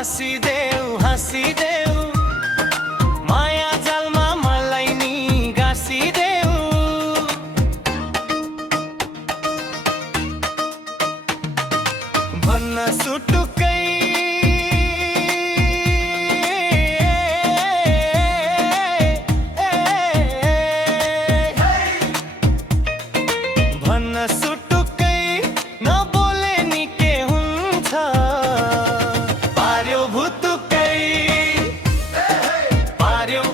हाँसिदेऊ माया जालमा मलाई नि गाँसिदेऊ भन्न सुटुकै भन्न सुटुकै नबोले नि के हुन्छ पार्यो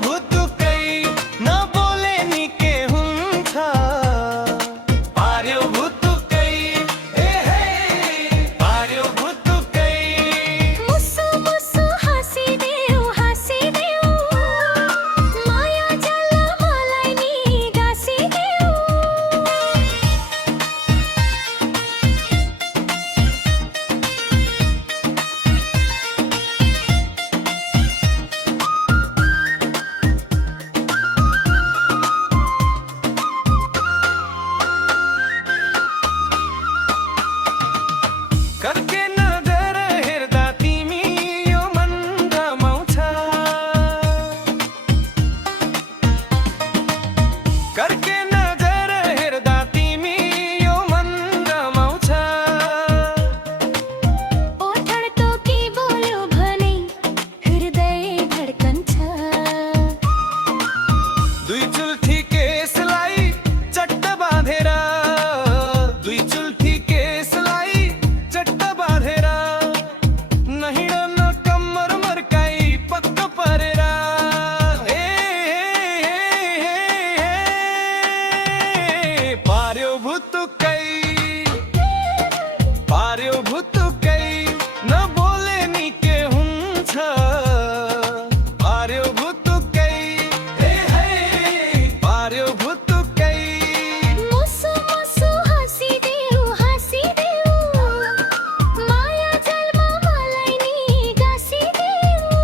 भुतुकै नबोले नि के हुन्छ पार्यो भुतुकै पार्यो भुतुकै मुसु मुसु हाँसिदेऊ माया जालमा मलाई नि गाँसिदेऊ करके नजर हेर्दा तिमी यो मन रमाउँछ करके नजर हेर्दा तिमी यो मन रमाउँछ ओठड तोकी बोल्यो भने हृदय धड्कन्छ दुई चुल्ठी केसलाई चट्ट बाँधेर दुई चुल्ठी केसलाई चट्ट बाँधेर नहिँडन कम्मर मर्काई पक्क परेर पार्यो भुतुकै नबोले नि के हुन्छ पार्यो भुतुकै पार्यो भुतुकै मुसु मुसु हाँसिदेऊ माया जालमा मलाई नि गाँसिदेऊ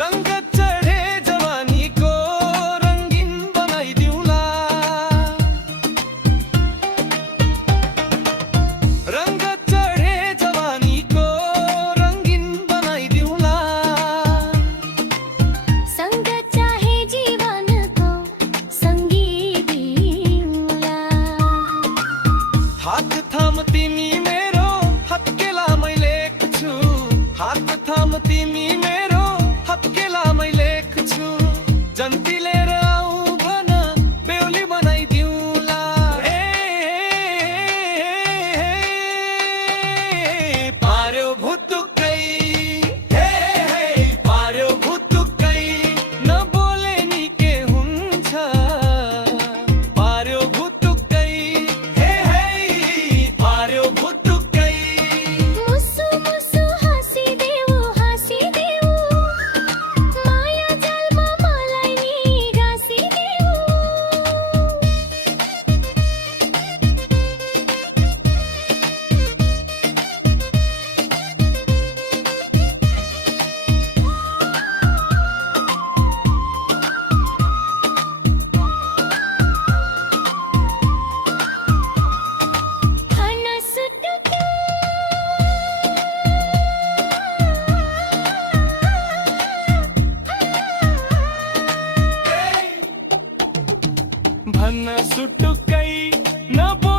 रंग चढे जवानीको रंगीन बनाइदिउँला रंग चढे जवानीको रंगीन बनाइदिउँला सँग चाहे जीवनको सङ्गीत दिउँला हात थाम तिमी मेरो हत्केला मैले लेख्छु हात थाम तिमी मेरो हत्केला मैले लेख्छु जन्ती लिएर आऊ भन बेहुली बनाइदिउँला पार्यो भुतुकै नबोले नि के हुन्छ पार्यो भुतुकै पार्यो भुतुकै मुसु मुसु हाँसिदेऊ माया जालमा मलाई नि गाँसिदेऊ भन्न सुटुकै भन्न सुटुकै नबोले